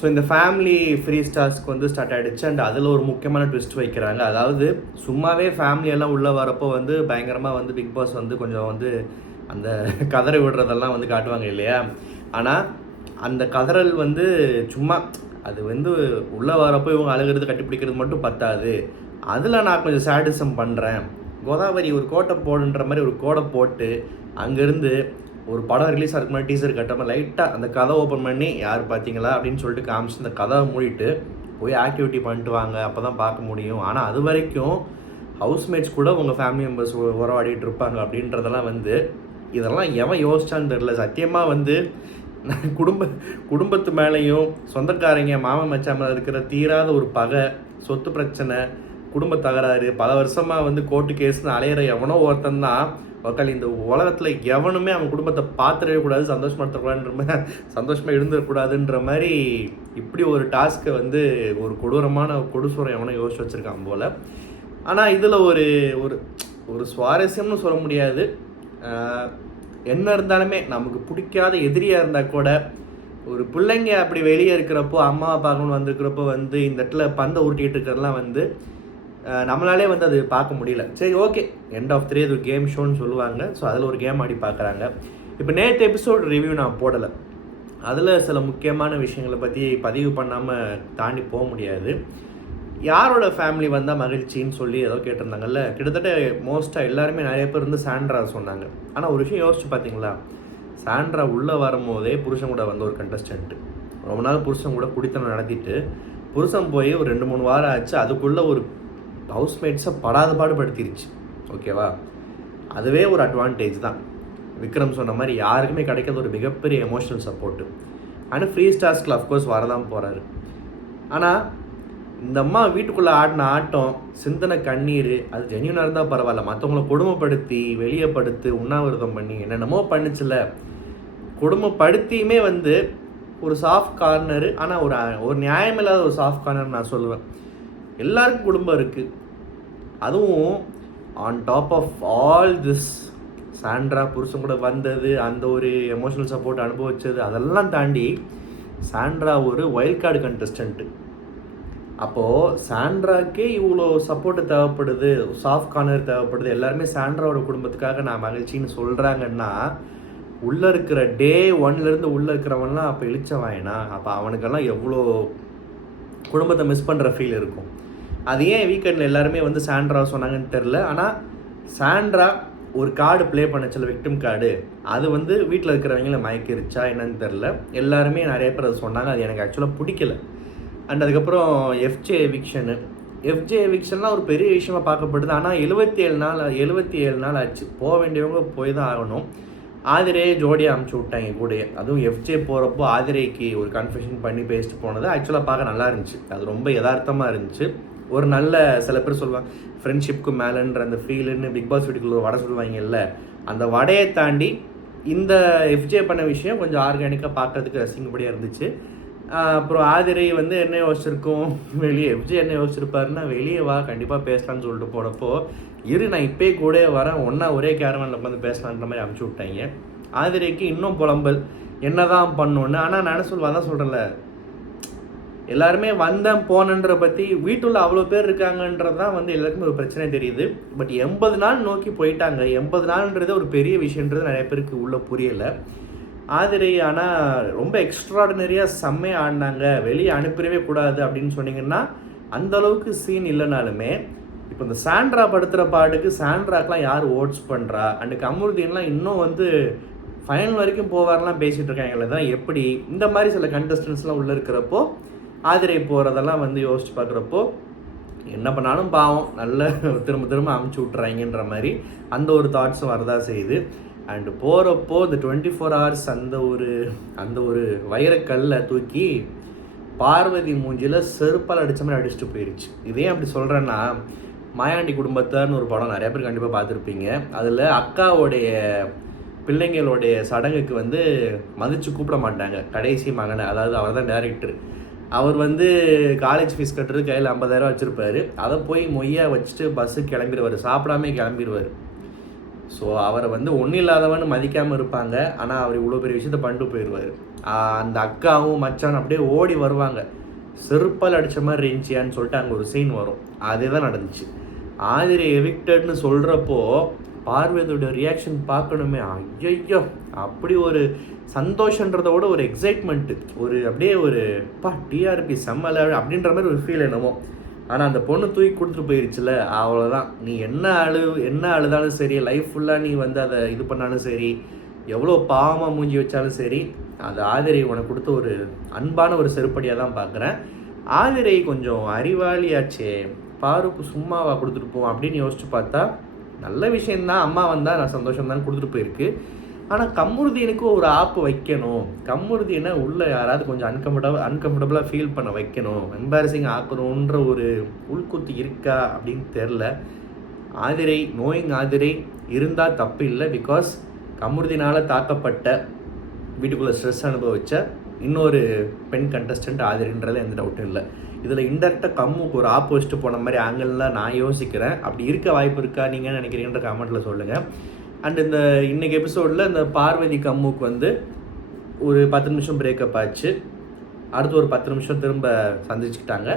So இந்த family free ஸ்டார்ஸ்க்கு வந்து start ஆகிடுச்சு. அண்ட் அதில் ஒரு முக்கியமான ட்விஸ்ட் வைக்கிறாங்க. அதாவது சும்மாவே ஃபேமிலியெல்லாம் உள்ளே வரப்போ வந்து பயங்கரமாக வந்து பிக் பாஸ் வந்து கொஞ்சம் வந்து அந்த கதறி விடுறதெல்லாம் வந்து காட்டுவாங்க இல்லையா. ஆனால் அந்த கதறல் வந்து சும்மா அது வந்து உள்ளே வரப்போ இவங்க அழுகிறது கட்டிப்பிடிக்கிறது மட்டும் பத்தாது. அதில் நான் கொஞ்சம் சேடிசம் பண்ணுறேன். கோதாவரி ஒரு கோட்டை போடுன்ற மாதிரி ஒரு கோடை போட்டு அங்கேருந்து ஒரு படம் ரிலீஸ் ஆகிறதுக்கு முன்னாடி டீசர் கட்டாமல் லைட்டாக அந்த கதை ஓப்பன் பண்ணி யார் பார்த்தீங்களா அப்படின்னு சொல்லிட்டு காமிச்சு அந்த கதை மூடிட்டு போய் ஆக்டிவிட்டி பண்ணிட்டு வாங்க, அப்போ தான் பார்க்க முடியும். ஆனால் அது வரைக்கும் ஹவுஸ்மேட்ஸ் கூட உங்கள் ஃபேமிலி மெம்பர்ஸ் உறவாடிட்டு இருப்பாங்க அப்படின்றதெல்லாம் வந்து இதெல்லாம் எவன் யோசிச்சான்னு தெரில. சத்தியமாக வந்து குடும்பத்து மேலேயும் சொந்தக்காரங்க மாமன் மச்சான் மேலே இருக்கிற தீராத ஒரு பகை, சொத்து பிரச்சனை, குடும்ப தகராறு, பல வருஷமாக வந்து கோர்ட்டு கேஸ்னு அலையிற எவனோ ஒருத்தன் தான் மக்கள் இந்த உலகத்தில் எவனுமே அவன் குடும்பத்தை பார்த்துடவே கூடாது, சந்தோஷமாக இருந்துடக்கூடாதுன்ற மாதிரி இப்படி ஒரு டாஸ்க்கை வந்து ஒரு கொடூரமான கொடுசுரம் எவனோ யோசிச்சு வச்சுருக்கான் போல். ஆனால் இதில் ஒரு ஒரு ஒரு சுவாரஸ்யம்னு சொல்ல முடியாது. என்ன இருந்தாலுமே நமக்கு பிடிக்காத எதிரியாக இருந்தால் கூட ஒரு பிள்ளைங்க அப்படி வெளியே இருக்கிறப்போ அம்மாவை பார்க்கணுன்னு வந்திருக்கிறப்போ வந்து இந்த இடத்துல பந்தை உருட்டிகிட்டு இருக்கிறதெல்லாம் வந்து நம்மளாலே வந்து அது பார்க்க முடியல. சரி, ஓகே, எண்ட் ஆஃப் 3 அது ஒரு கேம் ஷோன்னு சொல்லுவாங்க. ஸோ அதில் ஒரு கேம் ஆடி பார்க்குறாங்க. இப்போ நேற்று எபிசோட் ரிவ்யூ நான் போடலை. அதில் சில முக்கியமான விஷயங்களை பற்றி பதிவு பண்ணாமல் தாண்டி போக முடியாது. யாரோட ஃபேமிலி வந்தால் மகிழ்ச்சின்னு சொல்லி ஏதோ கேட்டிருந்தாங்கல்ல. கிட்டத்தட்ட மோஸ்ட்டாக எல்லாருமே நிறைய பேர் வந்து சாண்ட்ரா சொன்னாங்க. ஆனால் ஒரு விஷயம் யோசிச்சு பார்த்தீங்களா, சாண்ட்ரா உள்ளே வரும்போதே புருஷன் கூட வந்த ஒரு கண்டஸ்டன்ட்டு ரொம்ப நாள் புருஷன் கூட குடித்தனம் நடத்திட்டு புருஷன் போய் ஒரு 2-3 வாரம் ஆச்சு. அதுக்குள்ளே ஒரு ஹவுஸ்மேட்ஸை படாத பாடுபடுத்திருச்சு. ஓகேவா, அதுவே ஒரு அட்வான்டேஜ் தான். விக்ரம் சொன்ன மாதிரி யாருக்குமே கிடைக்காத ஒரு மிகப்பெரிய எமோஷனல் சப்போர்ட்டு. ஆனால் ஃப்ரீ ஸ்டார்ஸ்கில் அஃப்கோர்ஸ் வரதான் போகிறாரு. ஆனால் இந்த அம்மா வீட்டுக்குள்ளே ஆடின ஆட்டம், சிந்தனை கண்ணீர், அது ஜென்யூனாக இருந்தால் பரவாயில்ல. மற்றவங்கள கொடுமைப்படுத்தி வெளியே படுத்து உண்ணாவிரதம் பண்ணி என்னென்னமோ பண்ணிச்சுல. கொடுமைப்படுத்தியுமே வந்து ஒரு சாஃப்ட் கார்னரு. ஆனால் ஒரு நியாயமில்லாத ஒரு சாஃப்ட் கார்னர் நான் சொல்லுவேன். எல்லாருக்கும் குடும்பம் இருக்குது. அதுவும் on top of all this Sandra புருஷன் கூட வந்தது, அந்த ஒரு எமோஷனல் சப்போர்ட் அனுபவிச்சது, அதெல்லாம் தாண்டி சாண்ட்ரா ஒரு வைல்ட் கார்டு கண்டஸ்டன்ட்டு. அப்போது சாண்ட்ராக்கே இவ்வளோ சப்போர்ட்டு தேவைப்படுது, சாஃப்ட் கார்னர் தேவைப்படுது, எல்லாருமே சாண்ட்ராவோட குடும்பத்துக்காக நான் மகிழ்ச்சின்னு சொல்கிறாங்கன்னா உள்ளே இருக்கிற டே 1லேருந்து உள்ளே இருக்கிறவன்லாம் அப்போ இழிச்சவாயினா அப்போ அவனுக்கெல்லாம் எவ்வளோ குடும்பத்தை மிஸ் பண்ணுற ஃபீல் இருக்கும். அது ஏன் வீக்கெண்டில் எல்லாருமே வந்து சாண்ட்ரா சொன்னாங்கன்னு தெரில. ஆனால் சாண்ட்ரா ஒரு கார்டு ப்ளே பண்ணச்சில்ல, விக்டிம் கார்டு, அது வந்து வீட்டில் இருக்கிறவங்கள மயக்கிருச்சா என்னன்னு தெரில. எல்லாருமே நிறைய பேர் அது சொன்னாங்க. அது எனக்கு ஆக்சுவலாக பிடிக்கல. அண்ட் அதுக்கப்புறம் எஃப்ஜே எவிக்ஷன்லாம் ஒரு பெரிய விஷயமாக பார்க்கப்படுது. ஆனால் 77 நாள் ஆச்சு. போக வேண்டியவங்க போய் தான் ஆகணும். ஆதிரையை ஜோடியாக அமுச்சு விட்டாங்க கூடயே. அதுவும் எஃப்ஜே போகிறப்போ ஆதிரைக்கு ஒரு கன்ஃபெஷன் பண்ணி பேசிட்டு போனது ஆக்சுவலாக பார்க்க நல்லா இருந்துச்சு. அது ரொம்ப யதார்த்தமாக இருந்துச்சு. ஒரு நல்ல சில பேர் சொல்லுவாங்க ஃப்ரெண்ட்ஷிப்க்கு மேலேன்ற அந்த ஃபீலுன்னு பிக் பாஸ் வீட்டுக்குள்ள ஒரு வடை சொல்லுவாங்கல்ல, அந்த வடையை தாண்டி இந்த எஃப்ஜே பண்ண விஷயம் கொஞ்சம் ஆர்கானிக்காக பார்க்கறதுக்கு ரசிங்கப்படியாக இருந்துச்சு. அப்புறம் ஆதிரை வந்து என்ன யோசிச்சிருக்கோம், எஃப்ஜே என்ன யோசிச்சிருப்பாருன்னா வெளியே வா கண்டிப்பாக பேசலான்னு சொல்லிட்டு போனப்போ நான் இப்போயே கூட வரேன், ஒன்றா ஒரே கேரவனில் உட்காந்து பேசலான்ற மாதிரி அமுச்சு விட்டாங்க. ஆதிரைக்கு இன்னும் புலம்பல் என்ன தான் பண்ணோன்னு. ஆனால் நான் தான் சொல்கிறேன்ல, எல்லாருமே வந்தேன் போனன்ற பற்றி வீட்டுள்ள அவ்வளோ பேர் இருக்காங்கன்றது தான் வந்து எல்லாருக்குமே ஒரு பிரச்சனை தெரியுது. பட் 80 நாள் நோக்கி போயிட்டாங்க. 80 நாள்ன்றது ஒரு பெரிய விஷயன்றது நிறைய பேருக்கு உள்ளே புரியலை. ஆதிரை ஆனால் ரொம்ப எக்ஸ்ட்ராடினரியாக செம்மையாக ஆடினாங்க, வெளியே அனுப்பிடவே கூடாது அப்படின்னு சொன்னீங்கன்னா அந்தளவுக்கு சீன் இல்லைனாலுமே இப்போ இந்த சாண்ட்ரா படுத்துகிற பாட்டுக்கு சாண்ட்ராக்கெலாம் யார் ஓட்ஸ் பண்ணுறா, அண்டு கமருதீன்லாம் இன்னும் வந்து ஃபைனல் வரைக்கும் போவார்லாம் பேசிகிட்டு இருக்காங்களே தான். எப்படி இந்த மாதிரி சில கண்டஸ்டன்ஸ்லாம் உள்ளே இருக்கிறப்போ ஆதிரை போகிறதெல்லாம் வந்து யோசிச்சு பார்க்குறப்போ என்ன பண்ணாலும் பாவம் நல்ல திரும்ப அமுச்சு விட்றாங்கன்ற மாதிரி அந்த ஒரு தாட்ஸும் வரதா செய்யுது. அண்டு போகிறப்போ இந்த 24 hours அந்த ஒரு வைரக்கல்லை தூக்கி பார்வதி மூஞ்சியில் செருப்பால் அடித்த மாதிரி அடிச்சுட்டு போயிடுச்சு. இதே அப்படி சொல்கிறேன்னா, மாயாண்டி குடும்பத்தார்னு ஒரு படம் நிறைய பேர் கண்டிப்பாக பார்த்துருப்பீங்க. அதில் அக்காவோடைய பிள்ளைங்களுடைய சடங்குக்கு வந்து மதித்து கூப்பிட மாட்டாங்க கடைசி மகனை. அதாவது அவர் தான் டைரக்டர். அவர் வந்து காலேஜ் ஃபீஸ் கட்டுறது கையில் 50,000 வச்சுருப்பார். அதை போய் மொய்யாக வச்சுட்டு பஸ்ஸுக்கு கிளம்பிடுவார், சாப்பிடாமே கிளம்பிடுவார். ஸோ அவரை வந்து ஒன்றும் இல்லாதவன்னு மதிக்காமல் இருப்பாங்க. ஆனால் அவர் இவ்வளோ பெரிய விஷயத்த பண்ணிட்டு போயிடுவார். அந்த அக்காவும் மச்சான் அப்படியே ஓடி வருவாங்க. செருப்பால் அடித்த மாதிரி இருந்துச்சியான்னு சொல்லிட்டு அங்கே ஒரு சீன் வரும். அதே தான் நடந்துச்சு. ஆதிரை எவிக்டட்னு சொல்கிறப்போ பார்வதியோட ரியாக்ஷன் பார்க்கணுமே, ஐயோ அப்படி ஒரு சந்தோஷன்றதை விட ஒரு எக்ஸைட்மெண்ட்டு, ஒரு அப்படியே ஒரு டிஆர்பி செம்மல அப்படின்ற மாதிரி ஒரு ஃபீல் என்னமோ. ஆனால் அந்த பொண்ணு தூக்கி கொடுத்துட்டு போயிடுச்சுல, அவ்வளோதான். நீ என்ன அழுதாலும் சரி, லைஃப் ஃபுல்லாக நீ வந்து அதை இது பண்ணாலும் சரி, எவ்வளோ பாவமாக மூஞ்சி வச்சாலும் சரி, அது ஆதிரை உனக்கு கொடுத்த ஒரு அன்பான ஒரு செருப்படியாக தான் பார்க்குறேன். ஆதிரை கொஞ்சம் அறிவாளியாச்சே, பாருக்கு சும்மாவா கொடுத்துட்டு போவோம் அப்படின்னு யோசிச்சு பார்த்தா நல்ல விஷயந்தான். அம்மா வந்தால் நான் சந்தோஷம் தான் கொடுத்துட்டு போயிருக்கு. ஆனால் கம்முறுதியனுக்கு ஒரு ஆப்பு வைக்கணும். கம்முறுதியனை உள்ளே யாராவது கொஞ்சம் அன்கம்ஃபர்டபுளாக ஃபீல் பண்ண வைக்கணும், எம்பாரசிங் ஆக்கணுன்ற ஒரு உள்குத்து இருக்கா அப்படின்னு தெரில. ஆதிரை இருந்தால் தப்பு இல்லை. பிகாஸ் கம்முறுதினால் தாக்கப்பட்ட, வீட்டுக்குள்ளே ஸ்ட்ரெஸ் அனுபவிச்ச இன்னொரு பெண் கண்டஸ்டன்ட் ஆதிரின்றது எந்த டவுட்டும் இல்லை. இதில் இன்டெரக்டாக கம்முக்கு ஒரு ஆப்போசிட்டு போன மாதிரி ஆங்கிள்லாம் நான் யோசிக்கிறேன். அப்படி இருக்க வாய்ப்பு இருக்கா, நீங்கள் நினைக்கிறீங்கன்ற கமெண்ட்டில் சொல்லுங்கள். அண்ட் இன்றைக்கி எபிசோடில் இந்த பார்வதி கம்முக்கு வந்து ஒரு 10 நிமிஷம் பிரேக்கப் ஆச்சு. அடுத்து ஒரு 10 நிமிஷம் திரும்ப சந்திச்சுக்கிட்டாங்க.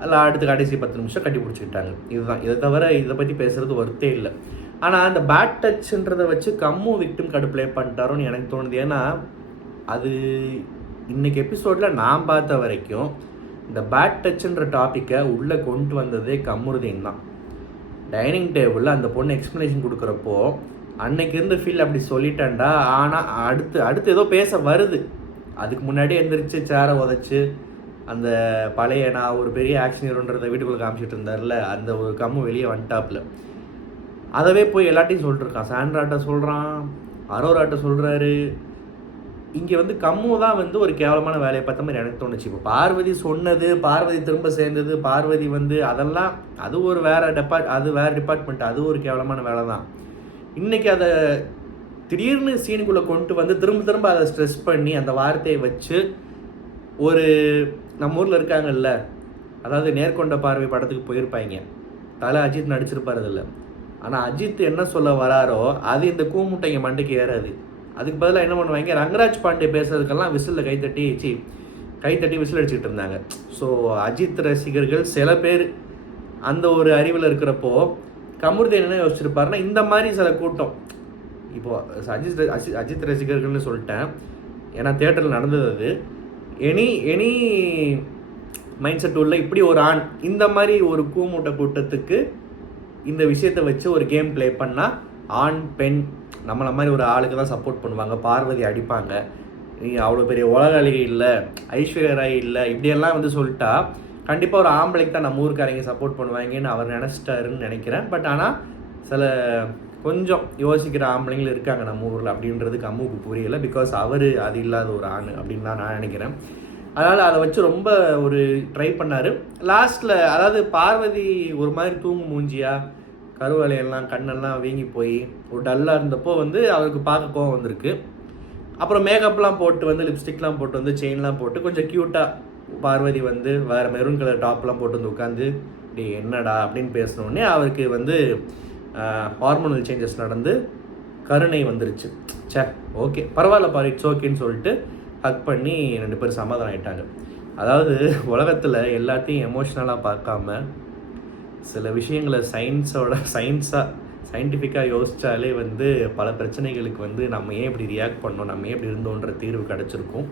அதில் அடுத்து கடைசி 10 நிமிஷம் கட்டி பிடிச்சிக்கிட்டாங்க. இதுதான். இதை தவிர இதை பற்றி பேசுகிறது ஒர்த்தே இல்லை. ஆனால் அந்த பேட் டச்ன்றதை வச்சு கம்மு விக்டிம் கார்டு ப்ளே பண்ணிட்டாரோன்னு எனக்கு தோணுது. ஏன்னா அது இன்றைக்கி எபிசோடில் நான் பார்த்த வரைக்கும் இந்த பேட் டச்சுன்ற டாப்பிக்கை உள்ளே கொண்டு வந்ததே கம்முறுதீன் தான். டைனிங் டேபிளில் அந்த பொண்ணு எக்ஸ்ப்ளனேஷன் கொடுக்குறப்போ அன்னைக்கு இருந்து ஃபீல் அப்படி சொல்லிட்டேன்டா. ஆனால் அடுத்து ஏதோ பேச வருது. அதுக்கு முன்னாடி எந்திரிச்சு சேரை உதச்சி அந்த பழைய நான் ஒரு பெரிய ஆக்ஷன் ஹீரோன்றதை வீட்டுக்குள்ளே காமிச்சிட்டு இருந்தார்ல, அந்த ஒரு கம்மு வெளியே வந்துட்டாப்புல. அதவே போய் எல்லாட்டையும் சொல்லிட்டுருக்கான். சாண்ட்ராட்ட சொல்கிறான், அரோராட்ட சொல்கிறாரு. இங்கே வந்து கம்மு தான் வந்து ஒரு கேவலமான வேலையை பார்த்த மாதிரி எனக்கு தோணுச்சு. இப்போ பார்வதி சொன்னது, பார்வதி திரும்ப சேர்ந்தது, பார்வதி வந்து அதெல்லாம் அது ஒரு வேறு டிபார்ட்மெண்ட், அது ஒரு கேவலமான வேலை தான். இன்றைக்கி அதை திடீர்னு சீனுக்குள்ளே கொண்டு வந்து திரும்ப அதை ஸ்ட்ரெஸ் பண்ணி அந்த வார்த்தையை வச்சு ஒரு நம்ம ஊரில் இருக்காங்கல்ல, அதாவது நேர்கொண்ட பார்வை படத்துக்கு போயிருப்பாங்க, தலை அஜித் நடிச்சிருப்பார் அதில். ஆனால் அஜித் என்ன சொல்ல வராரோ அது இந்த கூமுட்டைங்க மண்டைக்கு ஏறாது. அதுக்கு பதிலாக என்ன பண்ணுவாங்க, ரங்கராஜ் பாண்டே பேசுறதுக்கெல்லாம் விசிலில் கைத்தட்டி விசில் அடிச்சுக்கிட்டு இருந்தாங்க. ஸோ அஜித் ரசிகர்கள் சில பேர் அந்த ஒரு அறிவில் இருக்கிறப்போ கமருதீன் என்ன யோசிச்சிருப்பாருன்னா, இந்த மாதிரி சில கூட்டம் இப்போது அஜித் ரசிகர்கள்னு சொல்லிட்டேன், ஏன்னா தியேட்டரில் நடந்தது அது. எனி மைண்ட் செட் உள்ள இப்படி ஒரு ஆண் இந்த மாதிரி ஒரு கூமூட்டை கூட்டத்துக்கு இந்த விஷயத்தை வச்சு ஒரு கேம் ப்ளே பண்ணால் ஆண் பெண் நம்மளை மாதிரி ஒரு ஆளுக்கு தான் சப்போர்ட் பண்ணுவாங்க. பார்வதி அடிப்பாங்க, நீ அவ்வளோ பெரிய உலகாளிகை இல்லை, ஐஸ்வர்யா ராய் இல்லை, இப்படியெல்லாம் வந்து சொல்லிட்டா கண்டிப்பாக ஒரு ஆம்பளைக்கு தான் நம்ம ஊருக்காரங்க சப்போர்ட் பண்ணுவாங்கன்னு அவர் நினச்சிட்டாருன்னு நினைக்கிறேன். பட் ஆனால் சில கொஞ்சம் யோசிக்கிற ஆம்பளைங்களும் இருக்காங்க நம்ம ஊரில் அப்படின்றதுக்கு அம்முக்கு புரியலை. பிகாஸ் அவர் அது இல்லாத ஒரு ஆண் அப்படின்னு தான் நான் நினைக்கிறேன். அதனால் அதை வச்சு ரொம்ப ஒரு ட்ரை பண்ணார். லாஸ்ட்டில் அதாவது பார்வதி ஒரு மாதிரி தூங்கு மூஞ்சியா, கருவலையெல்லாம் கண்ணெல்லாம் வீங்கி போய் ஒரு டல்லாக இருந்தப்போ வந்து அவருக்கு பார்க்க கோவம் வந்திருக்கு. அப்புறம் மேக்கப்லாம் போட்டு வந்து லிப்ஸ்டிக்லாம் போட்டு வந்து செயின்லாம் போட்டு கொஞ்சம் க்யூட்டாக பார்வதி வந்து வேறு மெரூன் கலர் டாப்லாம் போட்டு வந்து உட்காந்து டே என்னடா அப்படின்னு பேசினோடனே அவருக்கு வந்து ஹார்மோனல் சேஞ்சஸ் நடந்து கருணை வந்துருச்சு. ஓகே பரவாயில்ல பாரு, இட்ஸ் ஓகேன்னு சொல்லிட்டு ஹக் பண்ணி 2 பேரும் சமாதானம் ஆகிட்டாங்க. அதாவது உலகத்தில் எல்லாத்தையும் எமோஷ்னலாக பார்க்காம சில விஷயங்களை சயின்டிஃபிக்காக யோசித்தாலே வந்து பல பிரச்சனைகளுக்கு வந்து நம்ம ஏன் இப்படி ரியாக்ட் பண்ணோம், நம்ம ஏன் இப்படி இருந்தோன்ற தீர்வு கிடச்சிருக்கும்.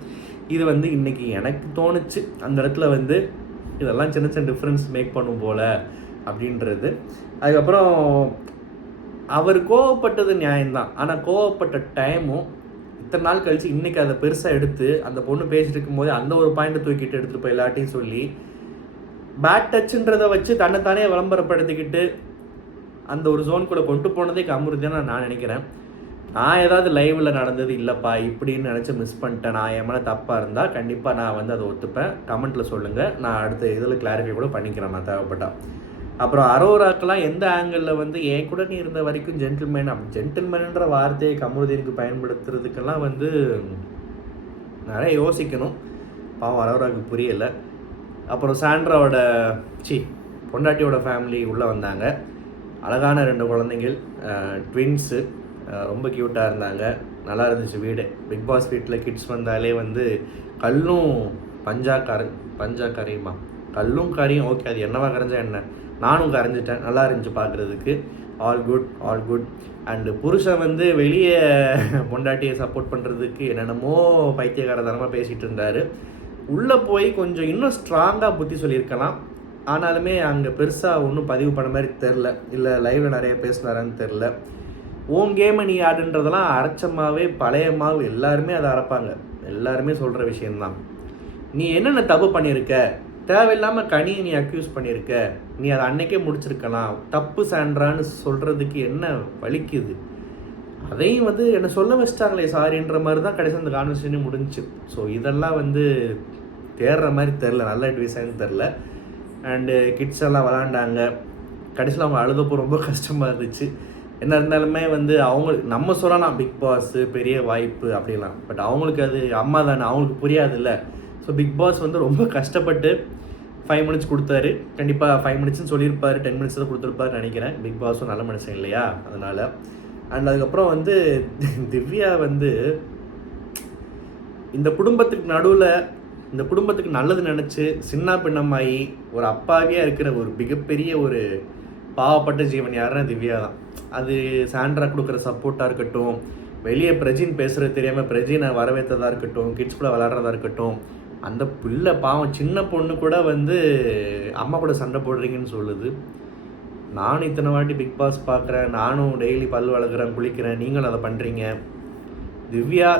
இது வந்து இன்றைக்கி எனக்கு தோணுச்சு அந்த இடத்துல வந்து இதெல்லாம் சின்ன சின்ன டிஃப்ரென்ஸ் மேக் பண்ணும் போல் அப்படின்றது. அதுக்கப்புறம் அவர் கோவப்பட்டது நியாயம்தான், ஆனால் கோவப்பட்ட டைமும் இத்தனை நாள் கழித்து இன்றைக்கி அதை பெருசாக எடுத்து அந்த பொண்ணு பேசிட்டு இருக்கும்போது அந்த ஒரு பாயிண்ட்டை தூக்கிட்டு எடுத்துகிட்டு போய் எல்லாட்டையும் சொல்லி பேட் டச்சுன்றதை வச்சு தன்னைத்தானே விளம்பரப்படுத்திக்கிட்டு அந்த ஒரு ஜோனுக்குள்ளே கொண்டு போனதே கம்முறுதியான நான் நினைக்கிறேன். நான் ஏதாவது லைவில் நடந்தது இல்லைப்பா இப்படின்னு நினச்சி மிஸ் பண்ணிட்டேன், நான் என் மேலே தப்பாக இருந்தால் கண்டிப்பாக நான் வந்து அதை ஒத்துப்பேன். கமெண்ட்டில் சொல்லுங்கள், நான் அடுத்த இதில் கிளாரிஃபை கூட பண்ணிக்கிறேன் நான் தேவைப்பட்டா. அப்புறம் அரோராக்கெல்லாம் எந்த ஆங்கிளில் வந்து என் கூட நீ இருந்த வரைக்கும் ஜென்டில்மேன்ற வார்த்தையை கம்முறுதிக்கு பயன்படுத்துறதுக்கெல்லாம் வந்து நிறைய யோசிக்கணும். பாவம் அரோராக்கு புரியலை. அப்புறம் சாண்ட்ராவோட பொண்டாட்டியோட ஃபேமிலி உள்ளே வந்தாங்க. அழகான 2 குழந்தைகள், ட்வின்ஸு, ரொம்ப க்யூட்டாக இருந்தாங்க. நல்லா இருந்துச்சு வீடு. பிக் பாஸ் வீட்டில் கிட்ஸ் வந்தாலே வந்து கல்லும் பஞ்சா கரையுமா, கல்லும் கரையும், ஓகே அது என்னவா கரைஞ்சா என்ன, நானும் கரைஞ்சிட்டேன். நல்லா இருந்துச்சு பார்க்குறதுக்கு. All good. அண்டு புருஷன் வந்து வெளியே பொண்டாட்டியை சப்போர்ட் பண்ணுறதுக்கு என்னென்னமோ பைத்தியகாரதனமாக பேசிகிட்டு இருந்தார். உள்ளே போய் கொஞ்சம் இன்னும் ஸ்ட்ராங்காக புத்தி சொல்லியிருக்கலாம். ஆனாலுமே அங்கே பெருசாக ஒன்றும் பதிவு பண்ண மாதிரி தெரில, இல்லை லைவில் நிறைய பேசினாரான்னு தெரில. ஓன் கேமை நீ ஆடுன்றதெல்லாம் அரைச்சமாகவே பழைய மாவு எல்லாருமே அதை அரைப்பாங்க. எல்லாருமே சொல்கிற விஷயந்தான். நீ என்னென்ன தப்பு பண்ணியிருக்க, தேவையில்லாமல் கனியை நீ அக்யூஸ் பண்ணியிருக்க, நீ அதை அன்னைக்கே முடிச்சிருக்கலாம், தப்பு சான்றான்னு சொல்கிறதுக்கு என்ன வலிக்குது? அதையும் வந்து என்னை சொல்ல வச்சிட்டாங்களே சாரின்ற மாதிரி தான் கடைசி அந்த கான்வர்சேஷனே முடிஞ்சிச்சு. ஸோ இதெல்லாம் வந்து தேடுற மாதிரி தெரில, நல்ல அட்வைஸான்னு தெரில. அண்டு கிட்ஸ் எல்லாம் விளாண்டாங்க. கடைசியில் அவங்க அழுதப்போ ரொம்ப கஷ்டமாக இருந்துச்சு. என்ன இருந்தாலுமே வந்து நம்ம சொல்லலாம் பிக் பாஸ் பெரிய வாய்ப்பு அப்படிலாம், பட் அவங்களுக்கு அது அம்மா தானே, அவங்களுக்கு புரியாதுல்ல. ஸோ பிக் பாஸ் வந்து ரொம்ப கஷ்டப்பட்டு 5 மினிட்ஸ் கொடுத்தாரு. கண்டிப்பாக 5 மினிட்ஸ்னு சொல்லியிருப்பார், 10 மினிட்ஸ் தான் கொடுத்துருப்பாருன்னு நினைக்கிறேன். பிக் பாஸும் நல்ல மனுஷன் இல்லையா, அதனால். அண்ட் அதுக்கப்புறம் வந்து திவ்யா வந்து இந்த குடும்பத்துக்கு நடுவில், இந்த குடும்பத்துக்கு நல்லது நினச்சி சின்ன பின்னமாயி ஒரு அப்பாவியாக இருக்கிற ஒரு மிகப்பெரிய ஒரு பாவப்பட்ட ஜீவன் யாருன்னா திவ்யா தான். அது சாண்ட்ரா கொடுக்குற சப்போர்ட்டாக இருக்கட்டும், வெளியே பிரஜின் பேசுகிறது தெரியாமல் பிரஜினை வரவேற்றதாக இருக்கட்டும், கிட்ஸ் கூட விளாட்றதா இருக்கட்டும், அந்த பிள்ளை பாவம் சின்ன பொண்ணு கூட வந்து அம்மா கூட சண்டை போடுறீங்கன்னு சொல்லுது. நானும் இத்தனை வாட்டி பிக் பாஸ் பார்க்குறேன், நானும் டெய்லி பல் வளர்க்குறேன், குளிக்கிறேன், நீங்களும் அதை பண்ணுறீங்க. திவ்யா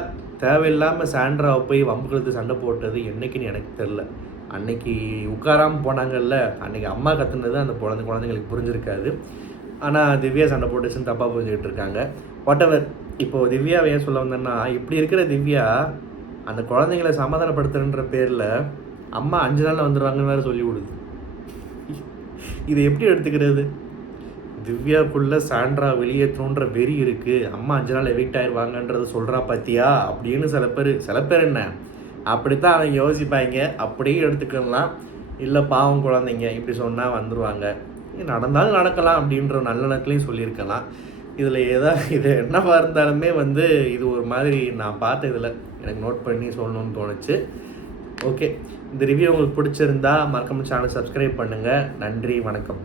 தேவையில்லாமல் சாண்ட்ராவை போய் வம்புகளுக்கு சண்டை போட்டது என்னைக்குன்னு எனக்கு தெரில. அன்னைக்கு உட்காராமல் போனாங்கல்ல, அன்றைக்கி அம்மா கற்றுனது அந்த குழந்தைங்களுக்கு புரிஞ்சிருக்காது. ஆனால் திவ்யா சண்டை போட்டுச்சுன்னு தப்பாக புரிஞ்சுக்கிட்டு இருக்காங்க. வாட்டெவர். இப்போது திவ்யாவை ஏன் சொல்ல வந்தேன்னா, இப்படி இருக்கிற திவ்யா அந்த குழந்தைங்களை சமாதானப்படுத்துறன்ற பேரில் அம்மா 5 நாளில் வந்துடுவாங்கன்னு வேறு சொல்லி விடுது. இதை எப்படி எடுத்துக்கிறது? திவ்யாக்குள்ளே சாண்ட்ரா வெளியேற்றோன்ற வெறி இருக்குது, அம்மா 5 நாள் எவிக்ட் ஆயிடுவாங்கன்றதை சொல்கிறா பார்த்தியா அப்படின்னு சில பேர் என்ன அப்படித்தான் அவங்க யோசிப்பாங்க. அப்படியே எடுத்துக்கலாம். இல்லை பாவம் குழந்தைங்க இப்படி சொன்னால் வந்துடுவாங்க, நடந்தாலும் நடக்கலாம் அப்படின்ற நல்லெண்ணத்துலேயும் சொல்லியிருக்கலாம். இது என்னவாக இருந்தாலுமே வந்து இது ஒரு மாதிரி நான் பார்த்த இதில் எனக்கு நோட் பண்ணி சொல்லணும்னு தோணுச்சு. ஓகே, இந்த ரிவ்யூ உங்களுக்கு பிடிச்சிருந்தா மறக்காம சேனலை சப்ஸ்கிரைப் பண்ணுங்கள். நன்றி, வணக்கம்.